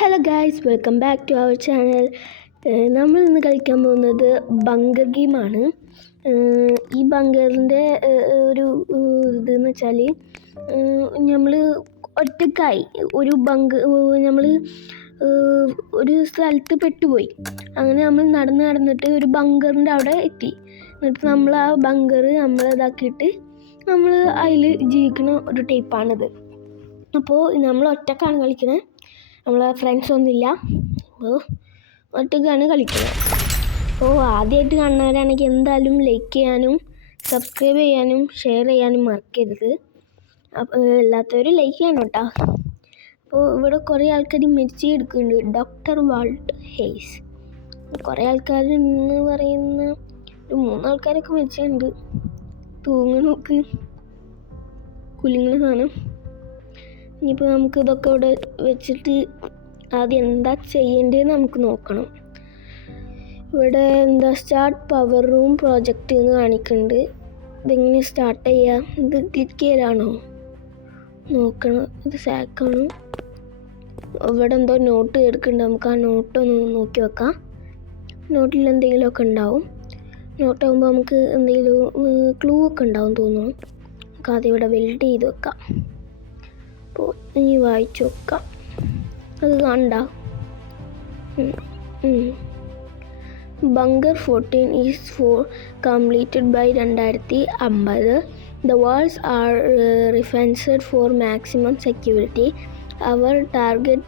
Hello guys, welcome back to our channel. നമ്മൾ ഇന്ന് കളിക്കാൻ പോകുന്നത് ബങ്കർ ഗെയിമാണ്. ഈ ബങ്കറിൻ്റെ ഒരു ഇതെന്ന് വെച്ചാൽ നമ്മൾ ഒറ്റക്കായി നമ്മൾ ഒരു സ്ഥലത്ത് പെട്ടുപോയി. അങ്ങനെ നമ്മൾ നടന്നിട്ട് ഒരു ബങ്കറിൻ്റെ അവിടെ എത്തി. എന്നിട്ട് നമ്മൾ ആ ബങ്കർ ഇതാക്കിയിട്ട് നമ്മൾ അതിൽ ജീവിക്കുന്ന ഒരു ടൈപ്പാണിത്. അപ്പോൾ നമ്മൾ ഒറ്റക്കാണ് കളിക്കുന്നത്, നമ്മളെ ഫ്രണ്ട്സൊന്നുമില്ല. അപ്പോൾ ഒറ്റക്കാണ് കളിക്കുന്നത്. അപ്പോൾ ആദ്യമായിട്ട് കാണുന്നവരാണെങ്കിൽ എന്തായാലും ലൈക്ക് ചെയ്യാനും സബ്സ്ക്രൈബ് ചെയ്യാനും ഷെയർ ചെയ്യാനും മറക്കരുത്. അപ്പോൾ എല്ലാത്തവരും ലൈക്ക് ചെയ്യണം കേട്ടോ. അപ്പോൾ ഇവിടെ കുറേ ആൾക്കാർ മെരിച്ച് എടുക്കുന്നുണ്ട്. ഡോക്ടർ വാൾട്ട് ഹെയ്സ്, കുറേ ആൾക്കാർ എന്ന് പറയുന്ന ഒരു 3 ആൾക്കാരൊക്കെ മരിച്ചിട്ടുണ്ട്. തൂങ്ങണോക്ക് കുലുങ്ങുന്ന സാധനം. ഇനിയിപ്പോൾ നമുക്ക് ഇതൊക്കെ ഇവിടെ വെച്ചിട്ട് ആദ്യം എന്താ ചെയ്യേണ്ടതെന്ന് നമുക്ക് നോക്കണം. ഇവിടെ സ്റ്റാർട്ട് പവർ റൂം പ്രോജക്റ്റ് എന്ന് കാണിക്കുന്നുണ്ട്. ഇതെങ്ങനെ സ്റ്റാർട്ട് ചെയ്യാം? ഇത് ക്ലിക്ക് ചെയ്യലാണോ നോക്കണം. ഇത് സാക്കാണ്. ഇവിടെ എന്തോ നോട്ട് എടുക്കുന്നുണ്ട്. നമുക്ക് ആ നോട്ടൊന്ന് നോക്കി വെക്കാം. നോട്ടിൽ എന്തെങ്കിലുമൊക്കെ ഉണ്ടാവും. നോട്ടാകുമ്പോൾ നമുക്ക് എന്തെങ്കിലും ക്ലൂ ഒക്കെ ഉണ്ടാവും തോന്നുന്നു. നമുക്ക് ആദ്യം ഇവിടെ വെൽഡ് ചെയ്ത് വെക്കാം. അപ്പോൾ ഇനി വായിച്ചു നോക്കാം. അത് കണ്ട bunker 14 is completed by 2050. The walls are refenced for maximum security. Our target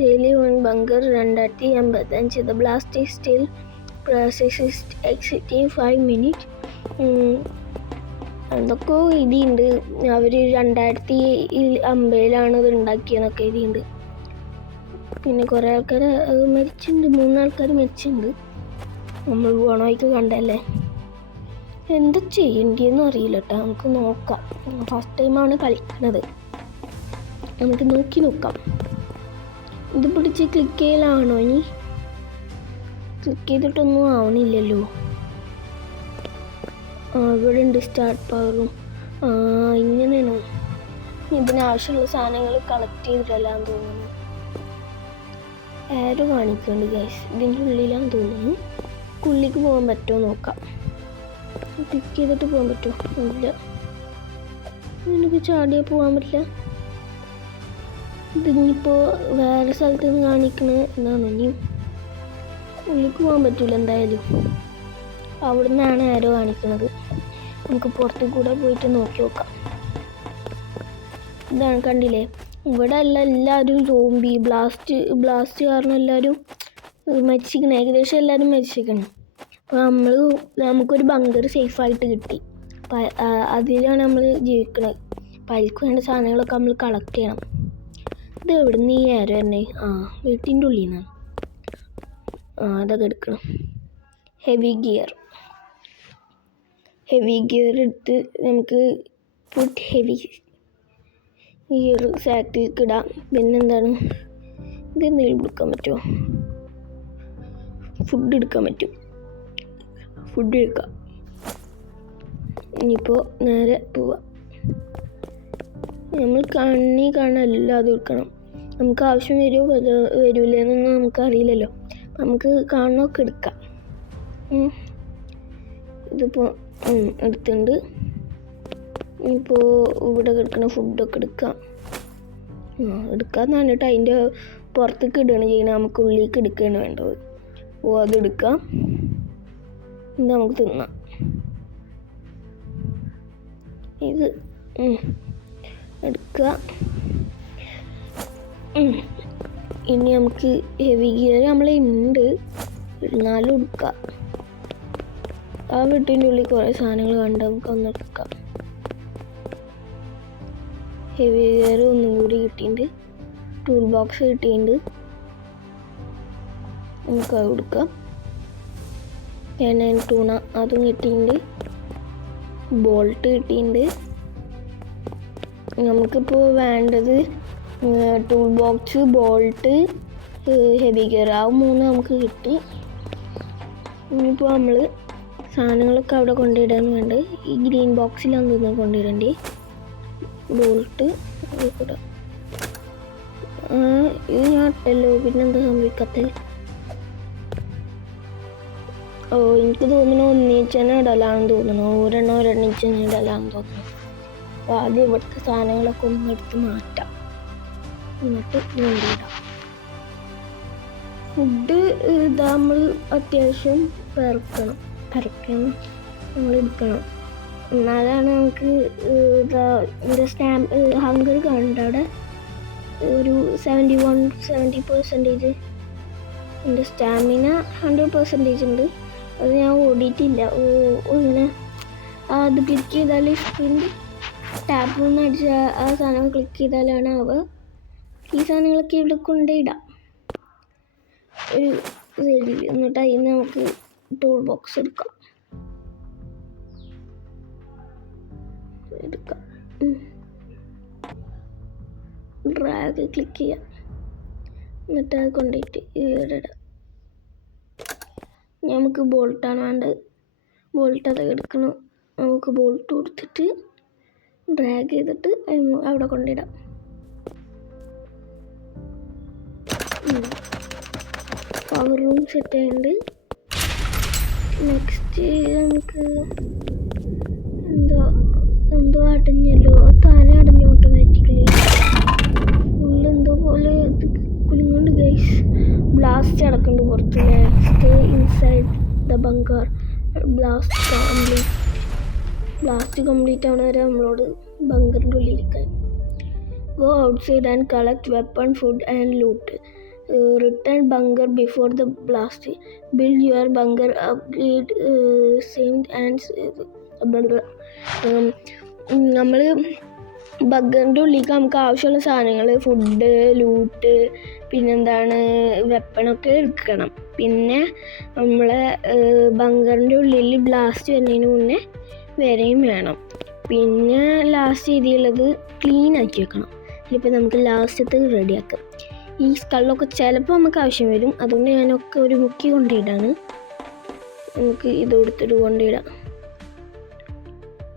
daily one bunker 2055. The blast is still processed exiting 5 minutes. എന്തൊക്കെ ഇതിണ്ട്. അവർ 2050 ഇത് ഉണ്ടാക്കിയെന്നൊക്കെ ഇതിണ്ട്. പിന്നെ കുറേ ആൾക്കാർ മരിച്ചിട്ടുണ്ട്. 3 ആൾക്കാർ മരിച്ചിട്ടുണ്ട്. നമ്മൾ ഗുണമായിട്ട് കണ്ടല്ലേ. എന്താ ചെയ്യേണ്ടതെന്ന് അറിയില്ല കേട്ടോ. നമുക്ക് നോക്കാം. ഫസ്റ്റ് ടൈമാണ് കളിക്കുന്നത്. നമുക്ക് നോക്കാം. ഇത് പിടിച്ച് ക്ലിക്ക് ചെയ്യലാണോ? ഇനി ക്ലിക്ക് ചെയ്തിട്ടൊന്നും ആവണില്ലല്ലോ. ഇവിടെ ഉണ്ട് സ്റ്റാർട്ട് പവറും. ഇങ്ങനെയാണ്. ഇതിനാവശ്യമുള്ള സാധനങ്ങൾ കളക്ട് ചെയ്തിട്ടല്ലാന്ന് തോന്നുന്നു. ആരോ കാണിക്കുന്നുണ്ട് ഗൈസ്. ഇതിൻ്റെ ഉള്ളിലാന്ന് തോന്നുന്നു. ഉള്ളിലേക്ക് പോകാൻ പറ്റുമോ നോക്കാം. ക്ലിക്ക് ചെയ്തിട്ട് പോകാൻ പറ്റുമോ? ഇല്ല, എനിക്ക് ചാടിയാൽ പോകാൻ പറ്റില്ല. ഇതിനിപ്പോൾ വേറെ സ്ഥലത്ത് നിന്ന് കാണിക്കണത് എന്താണ്? ഇനി ഉള്ളിലേക്ക് പോകാൻ പറ്റില്ല എന്തായാലും. അവിടെ നിന്നാണ് ആരോ കാണിക്കുന്നത്. നമുക്ക് പുറത്ത് കൂടെ പോയിട്ട് നോക്കി നോക്കാം. ഇതാണ്, കണ്ടില്ലേ? ഇവിടെ എല്ലാവരും സോംബി ബ്ലാസ്റ്റ് കാരണം എല്ലാവരും മരിച്ചിരിക്കണം. ഏകദേശം എല്ലാവരും മരിച്ചിരിക്കണം. അപ്പോൾ നമുക്കൊരു ബങ്കർ സേഫായിട്ട് കിട്ടി. അപ്പം അതിലാണ് നമ്മൾ ജീവിക്കുന്നത്. അപ്പം അതിലേക്ക് വേണ്ട സാധനങ്ങളൊക്കെ നമ്മൾ കളക്ട് ചെയ്യണം. ഇത് എവിടെ നിന്ന് ഈ ആരോ തന്നെ? വീട്ടിൻ്റെ ഉള്ളിൽ നിന്നാണ്. അതൊക്കെ എടുക്കണം. ഹെവി ഗിയർ എടുത്ത് നമുക്ക് ഫുഡ് ഹെവി ഗിയർ സാക്കിലേക്ക് ഇടാം. പിന്നെന്താണ്, ഇതെന്തെങ്കിലും എടുക്കാൻ പറ്റുമോ? ഫുഡ് എടുക്കാൻ പറ്റും. ഫുഡ് എടുക്കാം. ഇനിയിപ്പോൾ നേരെ പോവാം. നമ്മൾ കാണാൻ എല്ലാതും എടുക്കണം. നമുക്ക് ആവശ്യം വരില്ലെന്നൊന്നും നമുക്കറിയില്ലല്ലോ. നമുക്ക് കാണുന്നതൊക്കെ എടുക്കാം. ഇതിപ്പോൾ എടുത്തിട്ടുണ്ട്. ഇപ്പോൾ ഇവിടെ കിടക്കുന്ന ഫുഡൊക്കെ എടുക്കാമെന്ന് പറഞ്ഞിട്ട് അതിൻ്റെ പുറത്തേക്ക് ഇടുകയാണ് ചെയ്യണത്. നമുക്ക് ഉള്ളിലേക്ക് എടുക്കുകയാണ് വേണ്ടത്. അതെടുക്കാം. ഇത് നമുക്ക് തിന്നാം. ഇത് എടുക്കുക. ഇനി നമുക്ക് ഹെവി ഗിയർ ഉണ്ട്, എന്നാലും എടുക്കാം. ആ വീട്ടിൻ്റെ ഉള്ളിൽ കുറേ സാധനങ്ങൾ കണ്ട് നമുക്ക് ഒന്ന് എടുക്കാം. ഹെവി ഗിയർ ഒന്നും കൂടി കിട്ടിയിട്ടുണ്ട്. ടൂൾ ബോക്സ് കിട്ടിയിട്ടുണ്ട്. നമുക്ക് അത് കൊടുക്കാം. ടൂണ അതും കിട്ടിയിട്ടുണ്ട്. ബോൾട്ട് കിട്ടിയിട്ടുണ്ട്. നമുക്കിപ്പോൾ വേണ്ടത് tool box, bolt, heavy gear. ആ 3 നമുക്ക് കിട്ടി. ഇനിയിപ്പോൾ നമ്മൾ സാധനങ്ങളൊക്കെ അവിടെ കൊണ്ടിടാൻ വേണ്ട. ഈ ഗ്രീൻ ബോക്സിലാണ് തോന്നുന്നത് കൊണ്ടിടേണ്ടി. ബോൾട്ട് കൂടെ ഇത് ഞാൻ ഇട്ടല്ലോ, പിന്നെന്താ സംഭവിക്കാത്തത്? എനിക്ക് തോന്നുന്നു ഒന്നിച്ചനെ ഇടലാന്ന് തോന്നുന്നു, ഒരെണ്ണിച്ചനെ ഇടലാന്ന് തോന്നുന്നു. അപ്പോൾ ആദ്യം ഇവിടുത്തെ സാധനങ്ങളൊക്കെ ഒന്ന് എടുത്ത് മാറ്റാം, എന്നിട്ട് വേണ്ടിയിടാം. ഫുഡ് ഇതാ നമ്മൾ അത്യാവശ്യം പരക്കണം നമ്മൾ എടുക്കണം, എന്നാലാണ് നമുക്ക് ഇതാ എൻ്റെ ഹങ്കർ കാണുന്നുണ്ട് അവിടെ ഒരു 70% എൻ്റെ സ്റ്റാമിന 100% ഉണ്ട്. അത് ഞാൻ ഓടിയിട്ടില്ല. ഇങ്ങനെ അത് ക്ലിക്ക് ചെയ്താൽ സ്ക്രീനിൽ ടാപ്പ് ഒന്ന് അടിച്ച് ആ സാധനം ക്ലിക്ക് ചെയ്താലാണ് ഈ സാധനങ്ങളൊക്കെ ഇവിടെ കൊണ്ടിടാം ഒരു സൈഡിൽ. എന്നിട്ട് അതിന് നമുക്ക് ടൂൾ ബോക്സ് എടുക്കാം. ഡ്രാഗ് ക്ലിക്ക് ചെയ്യാം, എന്നിട്ട് അത് കൊണ്ടുപോയിട്ട് ഇവിടെ ഇടാം. നമുക്ക് ബോൾട്ടാണ് വേണ്ടത്, ബോൾട്ട് അത് എടുക്കണം. നമുക്ക് ബോൾട്ട് കൊടുത്തിട്ട് ഡ്രാഗ് ചെയ്തിട്ട് അവിടെ കൊണ്ടിടാം. പവർ റൂം സെറ്റ് ചെയ്യുന്നുണ്ട്. നെക്സ്റ്റ് നമുക്ക് എന്തോ അടഞ്ഞല്ലോ, താനെ അടഞ്ഞു ഓട്ടോമാറ്റിക്കലി. ഉള്ളെന്തോ പോലെ കുലുങ്ങുന്നുണ്ട് ഗൈസ്. ബ്ലാസ്റ്റ് അടക്കുന്നുണ്ട് പുറത്ത്. Stay inside the bunker. Blast complete ആവണ വരെ നമ്മളോട് ബങ്കറിൻ്റെ ഉള്ളിലിരിക്കാൻ. Go outside and collect weapon, food and loot. Return bunker before the blast. Build your bunker, upgrade സെയിംഡ് ആൻഡ് നമ്മൾ ബങ്കറിൻ്റെ ഉള്ളിലേക്ക് നമുക്ക് ആവശ്യമുള്ള സാധനങ്ങൾ, ഫുഡ്, ലൂട്ട്, പിന്നെന്താണ് വെപ്പണൊക്കെ എടുക്കണം. പിന്നെ നമ്മളെ ബങ്കറിൻ്റെ ഉള്ളിൽ ബ്ലാസ്റ്റ് വരുന്നതിന് മുന്നേ വരെയും വേണം. പിന്നെ ലാസ്റ്റ് രീതിയുള്ളത് ക്ലീൻ ആക്കി വെക്കണം. ഇതിപ്പോൾ നമുക്ക് ലാസ്റ്റത്തെ റെഡിയാക്കാം. ഈ സ്കള്ളൊക്കെ ചിലപ്പോൾ നമുക്ക് ആവശ്യം വരും, അതുകൊണ്ട് ഞാനൊക്കെ ഒരു മുക്കി കൊണ്ടിടാണ്. നമുക്ക് ഇത് കൊടുത്തിട്ട് കൊണ്ടിടാം.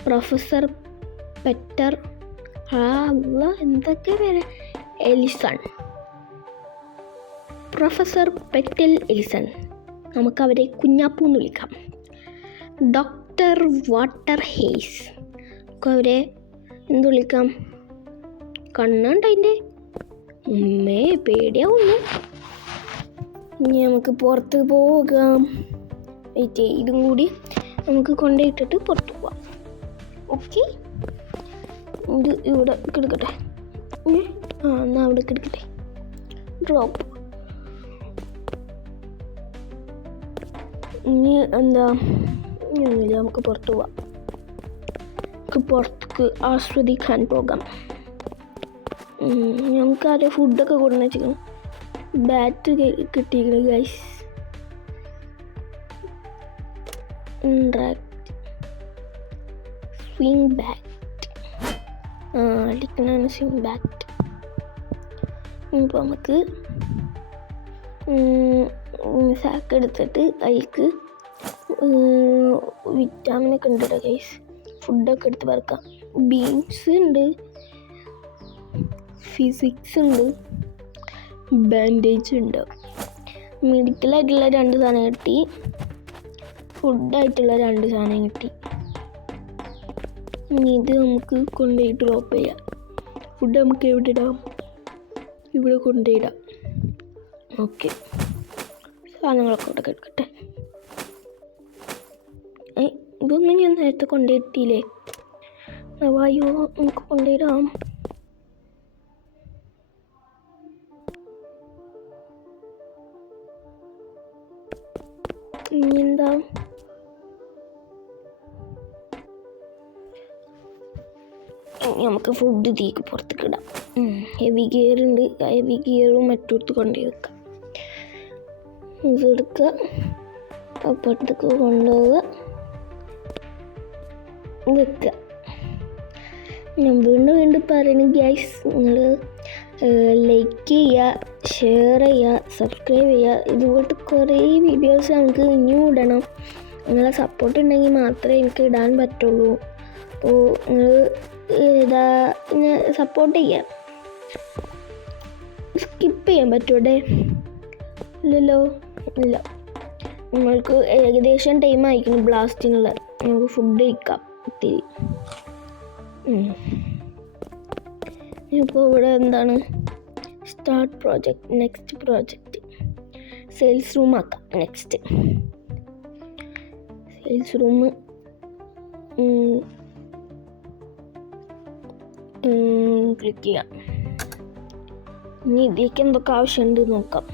പ്രൊഫസർ പെറ്റർ എന്തൊക്കെ പേര്, എലിസൺ, പ്രൊഫസർ പെറ്റൽ എലിസൺ, നമുക്ക് അവരെ കുഞ്ഞാപ്പൂ എന്ന് വിളിക്കാം. ഡോക്ടർ വാട്ടർ ഹേസ്, നമുക്ക് അവരെ എന്ത് വിളിക്കാം? കണ്ണുണ്ട് അതിൻ്റെ, ഉമ്മേ പേടിയാവുന്നു. ഇനി നമുക്ക് പുറത്ത് പോകാം. വെയിറ്റ്, ഇതും കൂടി നമുക്ക് കൊണ്ടുപോയിട്ടിട്ട് പുറത്ത് പോവാം. ഓക്കെ, ഇത് ഇവിടെ കിടക്കട്ടെ. എന്നാൽ അവിടെ കിടക്കട്ടെ. ഡ്രോപ്പ്. ഇനി എന്താ, നമുക്ക് പുറത്ത് പോവാം. പുറത്തേക്ക് ആസ്വദിക്കാൻ പോകാം. നമുക്ക് ആരെ ഫുഡൊക്കെ കൊടുന്ന് വെച്ചിരിക്കണം. ബാറ്റ് കിട്ടിയിരിക്കണം ഗൈസ്. സ്വിങ് ബാറ്റ്, അടിക്കണാണ് സ്വിങ് ബാറ്റ്. ഇപ്പോൾ നമുക്ക് സാക്ക് എടുത്തിട്ട് അതിലേക്ക് വിറ്റാമിനൊക്കെ ഉണ്ട് ഗൈസ്. ഫുഡൊക്കെ എടുത്ത് പറക്കാം. ബീൻസ് ഉണ്ട്, ഫിസിക്സ് ഉണ്ട്, ബാൻഡേജ് ഉണ്ട്. മെഡിക്കലായിട്ടുള്ള 2 സാധനം കിട്ടി, ഫുഡായിട്ടുള്ള 2 സാധനം കിട്ടി. ഇനി ഇത് നമുക്ക് കൊണ്ടുപോയി ഡ്രോപ്പ് ചെയ്യാം. ഫുഡ് നമുക്ക് എവിടെ ഇടാം? ഇവിടെ കൊണ്ടുപോയിടാം. ഓക്കെ, സാധനങ്ങളൊക്കെ ഇവിടെ കിടക്കട്ടെ. ഇതൊന്നും ഞാൻ നേരത്തെ കൊണ്ടുപോയിട്ടില്ലേ? വായു നമുക്ക് കൊണ്ടുപോയിടാം. ഇനി എന്താ, നമുക്ക് ഫുഡ് തീക്ക് പുറത്തേക്ക് ഇടാം. ഹെവി ഗിയർ ഉണ്ട്, ഹെവി ഗിയറും മറ്റോടത്ത് കൊണ്ടുപോയി വെക്കാം. ഇതെടുക്കുക, അപ്പുറത്തേക്ക് കൊണ്ടുപോവുക, വെക്കുക. ഞാൻ വീണ്ടും പറയുന്നു ഗൈസ്, നിങ്ങൾ ലൈക്ക് ചെയ്യുക, ഷെയർ ചെയ്യുക, സബ്സ്ക്രൈബ് ചെയ്യുക. ഇതുപോലത്തെ കുറേ വീഡിയോസ് നമുക്ക് ഇനിയും ഇടണം. നിങ്ങളെ സപ്പോർട്ട് ഉണ്ടെങ്കിൽ മാത്രമേ എനിക്ക് ഇടാൻ പറ്റുള്ളൂ. അപ്പോൾ നിങ്ങൾ സപ്പോർട്ട് ചെയ്യാം. സ്കിപ്പ് ചെയ്യാൻ പറ്റൂടെ? ഇല്ലല്ലോ. ഇല്ല. നമ്മൾക്ക് ഏകദേശം ടൈം ആയിരിക്കണം ബ്ലാസ്റ്റിനുള്ള. നമുക്ക് ഫുഡ് കഴിക്കാം ഇത്തിരി. ഇപ്പോൾ ഇവിടെ എന്താണ് start project, next project sales room ആക്കാം. നെക്സ്റ്റ് സെയിൽസ് റൂം ക്ലിക്ക് ചെയ്യാം. ഇനി ഇതിലേക്ക് എന്തൊക്കെ ആവശ്യമുണ്ട് നോക്കാം.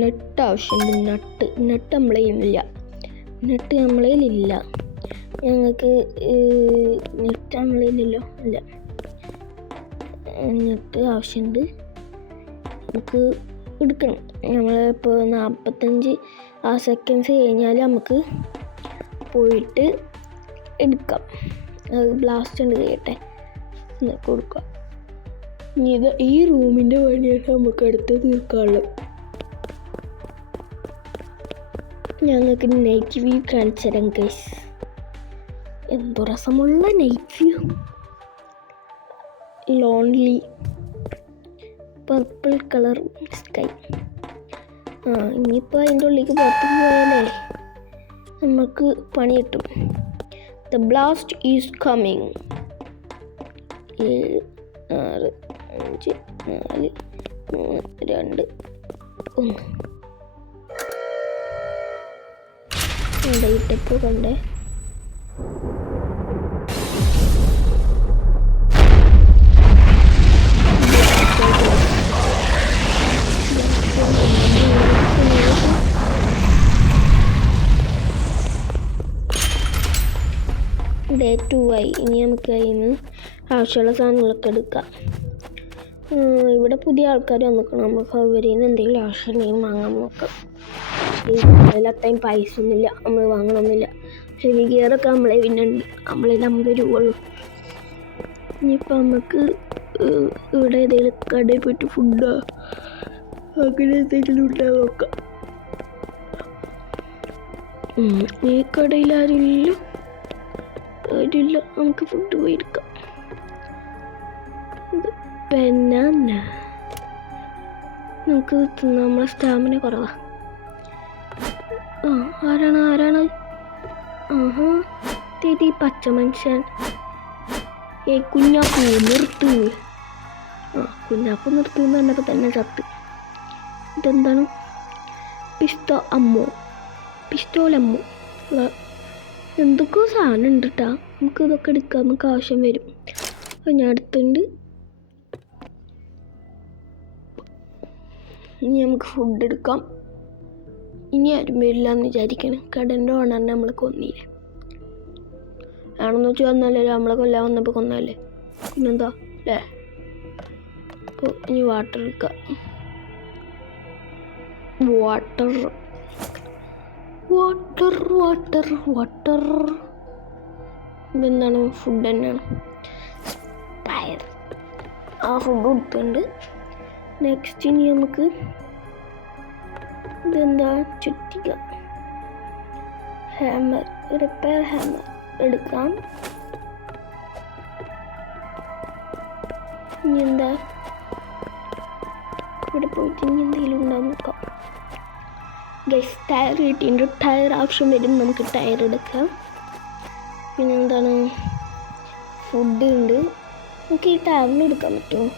നെട്ട് ആവശ്യമുണ്ട്. നെട്ട് നമ്മളേലില്ല. ഞങ്ങൾക്ക് നെറ്റ് നമ്മളേലില്ലല്ലോ. ഇല്ല, നെറ്റ് ആവശ്യമുണ്ട്. നമുക്ക് എടുക്കണം. നമ്മളിപ്പോൾ 45 സെക്കൻഡ്സ് കഴിഞ്ഞാൽ നമുക്ക് പോയിട്ട് എടുക്കാം. അത് ബ്ലാസ്റ്റ് ഉണ്ട് കഴിയട്ടെ കൊടുക്കാം. ഈ റൂമിൻ്റെ പണിയാണ് നമുക്ക് അടുത്ത് തീർക്കാനുള്ളത്. ഞങ്ങൾക്ക് നൈറ്റ് വ്യൂ കാണിച്ചു തരാം ഗൈസ്. എന്തോ രസമുള്ള night view. Lonely purple colour sky. ഇനിയിപ്പോൾ അതിൻ്റെ ഉള്ളിലേക്ക് പുറത്ത് പോയാലേ നമുക്ക് പണി കിട്ടും. The blast is coming. 7 6 5 4 3 2 1. ടെപ്പ് കണ്ടേ. ഡേ 2 ആയി. ഇനി നമുക്ക് അതിൽ നിന്ന് ആവശ്യമുള്ള സാധനങ്ങളൊക്കെ എടുക്കാം. ഇവിടെ പുതിയ ആൾക്കാർ വന്നിക്കണം. നമുക്ക് അവരിൽ നിന്ന് എന്തെങ്കിലും ആവശ്യമുണ്ടെങ്കിൽ വാങ്ങാൻ നോക്കാം. അതിലത്രയും പൈസ ഒന്നുമില്ല, നമ്മൾ വാങ്ങണമെന്നില്ല. ഹെവി ഗിയറൊക്കെ നമ്മളെ പിന്നെ ഉണ്ട്. നമ്മളെ 50 രൂപ ഉള്ളൂ. ഇനിയിപ്പോൾ നമുക്ക് ഇവിടെ ഏതെങ്കിലും കടയിൽ പോയിട്ട് ഫുഡോ അങ്ങനെ എന്തെങ്കിലും ഉണ്ടാകാൻ നോക്കാം. ഈ കടയിൽ ആരുമില്ല. നമുക്ക് ഫുഡ് പോയി എടുക്കാം. ബനാന നമുക്ക് തിന്നാൻ. നമ്മളെ സ്റ്റാമിന കുറവാ. ആരാണ്? തീ പച്ച മനുഷ്യൻ. കുഞ്ഞാപ്പൂ നിർത്ത്. കുഞ്ഞാപ്പൂ നിർത്തുന്ന് പറഞ്ഞപ്പോൾ തന്നെ ചത്ത്. ഇതെന്താണ്? പിസ്റ്റോലമ്മോ എന്തൊക്കെയോ സാധനം ഉണ്ട് കേട്ടോ. നമുക്ക് ഇതൊക്കെ എടുക്കാം. നമുക്ക് ആവശ്യം വരും. ഞാൻ അടുത്തുണ്ട്. ഇനി നമുക്ക് ഫുഡ് എടുക്കാം. ഇനി ആരും വരില്ല എന്ന് വിചാരിക്കണം. കടൻ്റെ ഓണറിനെ നമ്മൾ കൊന്നില്ലേ. ആണെന്ന് വെച്ചാൽ വന്നല്ലോ, നമ്മളെ കൊല്ലാൻ വന്നപ്പോൾ കൊന്നല്ലേ. പിന്നെന്താ അല്ലേ. അപ്പോൾ ഇനി വാട്ടർ എടുക്കാം. വാട്ടർ ഇതെന്താണ്? ഫുഡ് തന്നെയാണ്. സ്പയർ ഫുഡ് കൊടുത്തുണ്ട്. നെക്സ്റ്റ് ഇനി നമുക്ക് ഇതെന്താ ചുറ്റിക. ഹാമർ, റിപ്പയർ ഹാമർ എടുക്കാം. ഇനി എന്താ ഇവിടെ പോയിട്ട് ഇനി എന്തെങ്കിലും ഉണ്ടാകും നോക്കാം. ഗൈസ് ടയർ കിട്ടിയിട്ട് ടയർ ആവശ്യം വരും. നമുക്ക് ടയർ എടുക്കാം. പിന്നെ എന്താണ്? ഫുഡ് ഉണ്ട്. നമുക്ക് ഈ ടയറിന് എടുക്കാൻ പറ്റുമോ?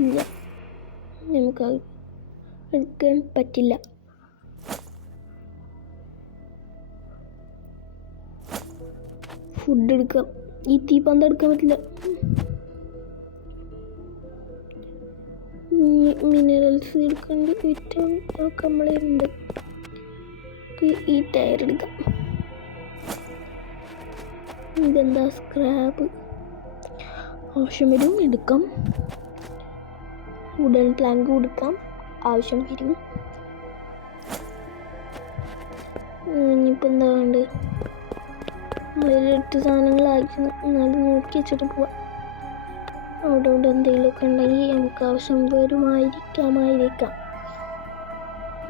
ഇല്ല, നമുക്ക് എടുക്കാൻ പറ്റില്ല. ഫുഡ് എടുക്കാം. ഈ തീപ്പന്ത് എടുക്കാൻ പറ്റില്ല. മിനറൽസ് എടുക്കേണ്ട ഏറ്റവും നമ്മളെ ഈ ടയർ എടുക്കാം. ഇതെന്താ? സ്ക്രാപ്പ് ആവശ്യം വരും. എടുക്കാം. വുഡൻ പ്ലാങ്ക് കൊടുക്കാം. ആവശ്യം വരും. ഇനിയിപ്പോൾ എന്താ വേണ്ടത്? 8 സാധനങ്ങളായിരിക്കും. എന്നാലും നോക്കി വെച്ചിട്ട് പോവാം. അവിടെ എന്തെങ്കിലുമൊക്കെ ഉണ്ടെങ്കിൽ നമുക്ക് ആവശ്യം വരുമായിരിക്കാം.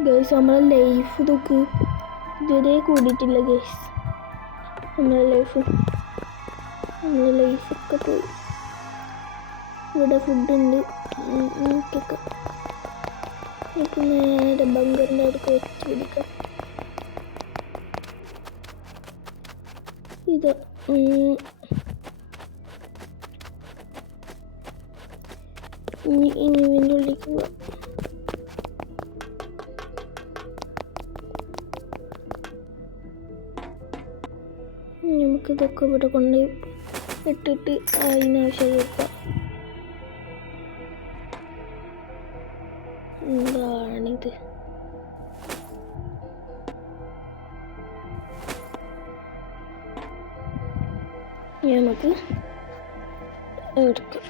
ഗൈസ് നമ്മളെ ലൈഫ് നോക്ക് ഇതുവരെ കൂടിയിട്ടില്ല ഗൈസ്. നമ്മളെ ലൈഫൊക്കെ പോയി. ഇവിടെ ഫുഡുണ്ട്. നോക്കിയൊക്കെ ഇപ്പം നേരെ ബങ്കറിൻ്റെ അടുത്ത് വെച്ച് പിടിക്കാം. ഇത് ഇനി ഇതിൻ്റെ ഉള്ളിലേക്ക് പോവാം. നമുക്കിതൊക്കെ ഇവിടെ കൊണ്ട് ഇട്ടിട്ട് അതിനാവശ്യം വെക്കാം. എന്താണിത്? നമുക്ക് എടുക്കാം.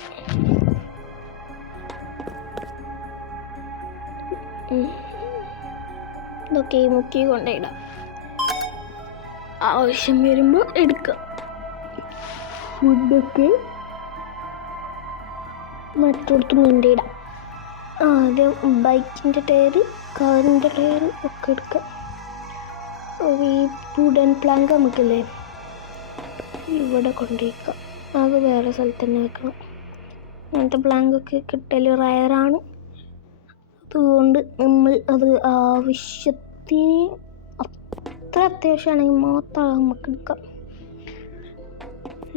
ഇതൊക്കെ മുക്കി കൊണ്ടിടാം. ആവശ്യം വരുമ്പോൾ എടുക്കാം. ഫുഡൊക്കെ മറ്റോടത്ത് കൊണ്ടിടാം. ആദ്യം ബൈക്കിൻ്റെ ടയർ, കാറിൻ്റെ ടയർ ഒക്കെ എടുക്കാം. ഈ വുഡൻ പ്ലാങ്ക് നമുക്കില്ലേ ഇവിടെ കൊണ്ടുവയ്ക്കാം. അത് വേറെ സ്ഥലത്ത് തന്നെ വെക്കണം. അങ്ങനത്തെ പ്ലാങ്കൊക്കെ കിട്ടൽ റയറാണ്. അതുകൊണ്ട് നമ്മൾ അത് ആവശ്യത്തിന് അത്ര അത്യാവശ്യമാണെങ്കിൽ മാത്രം നമുക്ക് എടുക്കാം.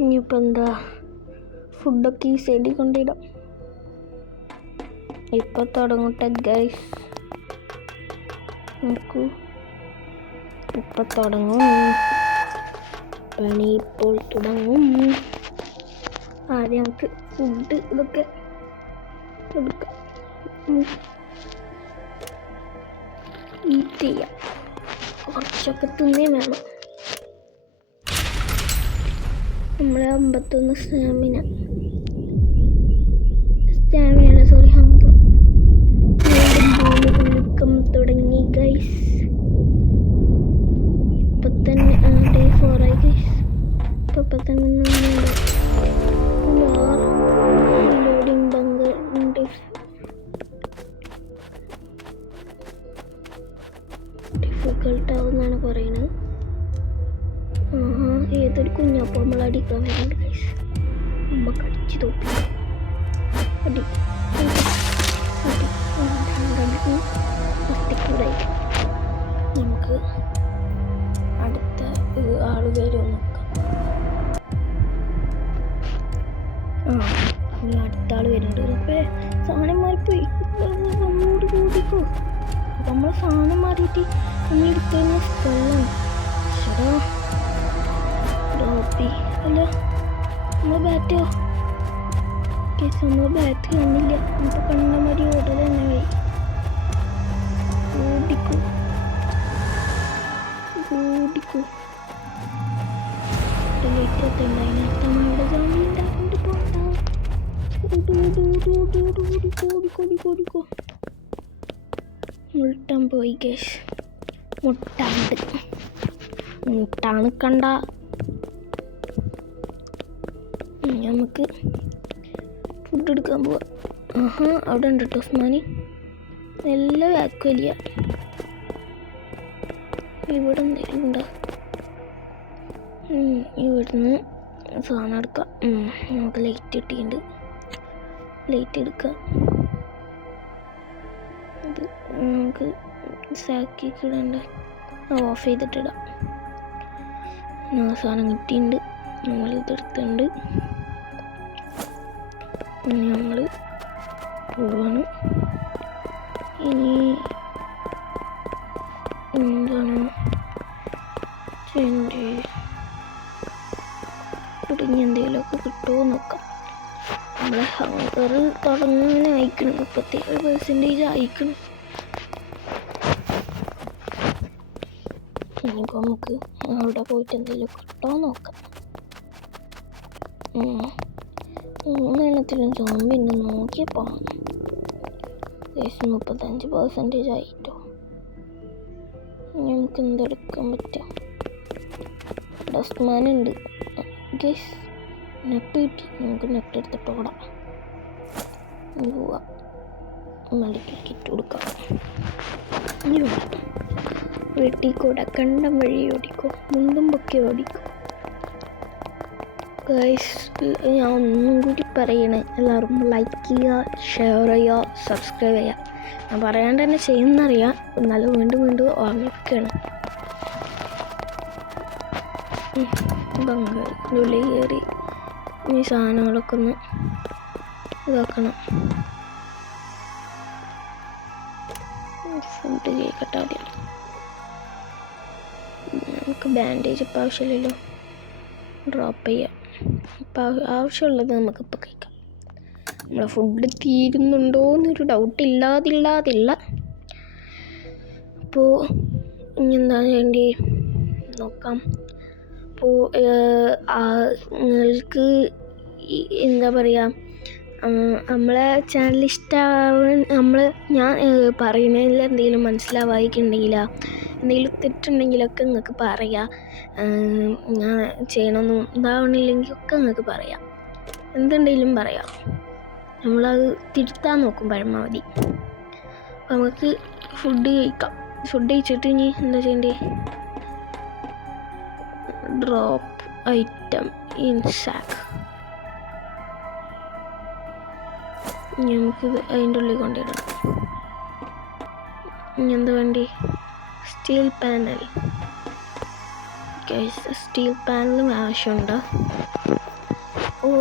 ഇനിയിപ്പോൾ എന്താ, ഫുഡൊക്കെ ഈ സൈഡിൽ കൊണ്ടിടാം. ഇപ്പോൾ തുടങ്ങട്ടെ ഗൈസ്. നോക്കൂ, ഇപ്പോൾ തുടങ്ങും. പണി ഇപ്പോൾ തുടങ്ങും. ആദ്യം നമുക്ക് ഫുഡ് ഇതൊക്കെ എടുക്കാം. ഈറ്റ് ചെയ്യാം. കുറച്ചൊക്കെ തിന്നേ വേണം. നമ്മളെ 51 സ്റ്റാമിന സോറി ഹങ്കർ തുടങ്ങി ഗൈസ്. ഇപ്പം തന്നെ ഡേ 4 ആയി ഗൈസ്. ഇപ്പം തന്നെ ലോഡിങ് ബങ്കർ ഡിഫിക്കൽട്ടാവുന്നാണ് പറയുന്നത്. ഏതൊരു കുഞ്ഞപ്പം നമ്മൾ അടിക്കാൻ വരുന്നുണ്ട് ഗൈസ്. അമ്മ കടിച്ചു തോപ്പി അടി കൂടായിട്ട് നമുക്ക് അടുത്ത ആൾ വരും നോക്കാം. ഇനി അടുത്ത ആൾ വരുന്നുണ്ട്. അപ്പോൾ സാധനം മാറിപ്പോയി. നമ്മോട് കൂടിക്കോ. നമ്മൾ സാധനം മാറിയിട്ട് നമ്മൾ എടുക്കുന്ന സ്ഥലം ചേട്ടാ ഡോപ്പി അല്ല നമ്മൾ ബാറ്റോ കേസ്. നമ്മൾ ബാറ്റ് കണ്ടില്ല. നമുക്ക് കണ്ട മതി ഓർഡർ തന്നെ പോയി. ഓടിക്കോ ഓടിക്കോ. ലേറ്റത്തുണ്ടായിനകത്ത് നമ്മളുടെ ജോലി ഉണ്ടാക്കിയിട്ട് പോകണ്ട. ഓടിക്കോ. മുട്ടാൻ പോയി കേസ്. മുട്ടാണ് കണ്ട. നമുക്ക് ഫുഡ് എടുക്കാൻ പോവാം. അവിടെ ഉണ്ട് കേട്ടോ ഉസ്മാനി. എല്ലാം വാക്കുവലിയ. ഇവിടെ എന്തെങ്കിലും ഉണ്ടോ? ഇവിടുന്ന് സാധനം എടുക്കാം. നമുക്ക് ലൈറ്റ് കിട്ടിയിട്ടുണ്ട്. ലൈറ്റ് എടുക്കാം. ഇത് നമുക്ക് സാക്കിക്ക് ഇടണ്ട. ഓഫ് ചെയ്തിട്ടിടാം. സാധനം കിട്ടിയിട്ടുണ്ട്. നമ്മളിതെടുത്തുണ്ട്. നമ്മൾ പോവാണ്. ഇനി എന്താണ് ഇടിഞ്ഞ് എന്തെങ്കിലുമൊക്കെ കിട്ടുമോ നോക്കാം. നമ്മളെ ഹങ്കർ തുടങ്ങാൻ അയക്കണം. 37% അയക്കണം. ഇനിയിപ്പോൾ നമുക്ക് അവിടെ പോയിട്ട് എന്തെങ്കിലും കിട്ടുമോ നോക്കാം. 3 എണ്ണത്തിലും സോംബി ഉണ്ട്. നോക്കിയപ്പോൾ 35% ആയിട്ടോ. നമുക്ക് എന്തെടുക്കാൻ പറ്റും? ഡസ്റ്റ്മാൻ ഉണ്ട് ഗൈസ്. നെറ്റ് കിട്ടി. നമുക്ക് നെറ്റ് എടുത്തിട്ട് ഓടാം. പോവാം. മെഡിക്കൽ കിറ്റ് കൊടുക്കാം. ഇനി വേണം വെട്ടിക്കൂടെ. കണ്ടം വഴി ഓടിക്കോ. മുണ്ടും പൊക്കി ഓടിക്കോ. ഗൈസ്, ഞാൻ ഒന്നും കൂടി പറയണേ, എല്ലാവരും ലൈക്ക് ചെയ്യുക, ഷെയർ ചെയ്യുക, സബ്സ്ക്രൈബ് ചെയ്യുക. ഞാൻ പറയാണ്ട് തന്നെ ചെയ്യുന്നറിയാം, എന്നാലും വീണ്ടും വീണ്ടും ഓർമ്മിപ്പിക്കുകയാണ്. ബംഗാളിനുള്ളിൽ കയറി ഈ സാധനങ്ങളൊക്കെ ഒന്ന് ഇതാക്കണം. ഫുഡ് കേൾക്കട്ടെ ആദ്യം. നമുക്ക് ബാൻഡേജ് ഇപ്പം ആവശ്യമില്ലല്ലോ, ഡ്രോപ്പ് ചെയ്യാം. ഇപ്പം ആവശ്യമുള്ളത് നമുക്കിപ്പോൾ കഴിക്കാം. നമ്മളെ ഫുഡ് തീരുന്നുണ്ടോ എന്നൊരു ഡൗട്ട് ഇല്ലാതില്ല. അപ്പോൾ ഇനി എന്താ വേണ്ടി നോക്കാം. അപ്പോൾ നിങ്ങൾക്ക് എന്താ പറയുക, നമ്മളെ ചാനൽ ഇഷ്ടമാവാൻ ഞാൻ പറയുന്നതിൽ എന്തെങ്കിലും മനസ്സിലാവായിട്ടുണ്ടെങ്കിലോ എന്തെങ്കിലും തെറ്റുണ്ടെങ്കിലൊക്കെ നിങ്ങൾക്ക് പറയാം. ഞാൻ ചെയ്യണമെന്നും ഇതാവണില്ലെങ്കിൽ ഒക്കെ നിങ്ങൾക്ക് പറയാം, എന്തുണ്ടെങ്കിലും പറയാം. നമ്മളത് തിരുത്താൻ നോക്കും പരമാവധി. അപ്പോൾ നമുക്ക് ഫുഡ് കഴിക്കാം. ഫുഡ് കഴിച്ചിട്ട് ഇനി എന്താ ചെയ്യേണ്ടത്? Drop item in sack. ഇനി നമുക്കിത് അതിൻ്റെ ഉള്ളിൽ കൊണ്ടിടണം. ഇനി എന്താ വേണ്ടി? Steel panel. സ്റ്റീൽ പാനലും ആവശ്യമുണ്ട്. അപ്പോൾ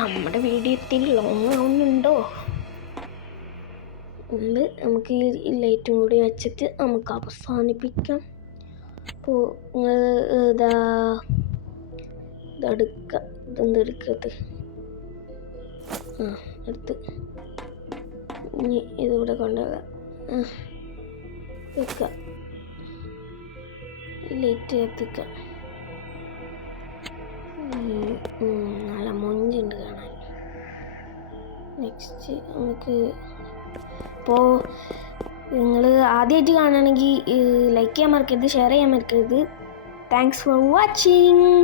നമ്മുടെ വീഡിയോ ഇത്തിരി ലോങ് ആവുന്നുണ്ടോ? നമുക്ക് ഈ ലൈറ്റും കൂടി വെച്ചിട്ട് നമുക്ക് അവസാനിപ്പിക്കാം. അപ്പോൾ ഇതെടുക്കുക. ഇതെന്തെടുക്കത്? എടുത്ത് ഇനി ഇതിവിടെ കൊണ്ടുപോകാം. വെക്കുക, ലൈറ്റ് കത്തിക്കുക. നല്ല മൊഞ്ചുണ്ട് കാണാൻ. നെക്സ്റ്റ് നമുക്ക് ഇപ്പോൾ നിങ്ങൾ ആദ്യമായിട്ട് കാണുകയാണെങ്കിൽ ലൈക്ക് ചെയ്യാൻ മറക്കരുത്, ഷെയർ ചെയ്യാൻ മറക്കരുത്. Thanks for watching.